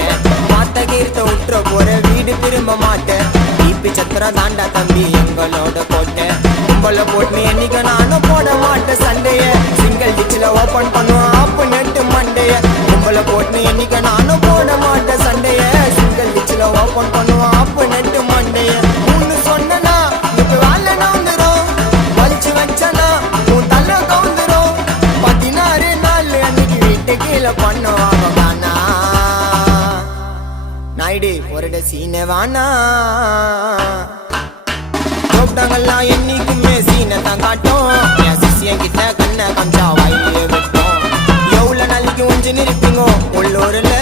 மாட்டேன். மாத்த கீர்த்த உற்ற போற வீடு திரும்ப மாட்டேன். டிபி சத்திரம் தாண்டா தம்பி எங்களோட கோட்டை. கும்பல போட்டு என்னைக்கு நானும் போட மாட்டேன் சண்டைய. சிங்கிள் டிச்சில ஓபன் பண்ணுவோம் ஆப்பு நெட்டு மண்டைய. கும்பல போட்டு என்னைக்கு நானும் போட மாட்டேன் சண்டைய. சிங்கிள் டிச்சில ஓபன் பண்ணுவோம் ஆப்பு நெட்டு மண்டைய. ஒன்னு சொன்னா இப்ப வேலை நவுந்துரும். வலிச்சு வச்சனா உன் தலை கவுந்துரும். 16 நாள் அன்னைக்கு வீட்டு கீழே பண்ணுவாங்க காணா. நாயுடு ஒரு சீனை வானா. கூப்பிட்டாங்கல்லாம் என்னைக்குமே சீனை தான் காட்டும். என் சிசியன் கிட்ட கண்ணை கம்சா வாயிலே விட்டோம். எவ்வளவு நாளைக்கு ஒஞ்சு நிற்பீங்க உள்ளூர்ல.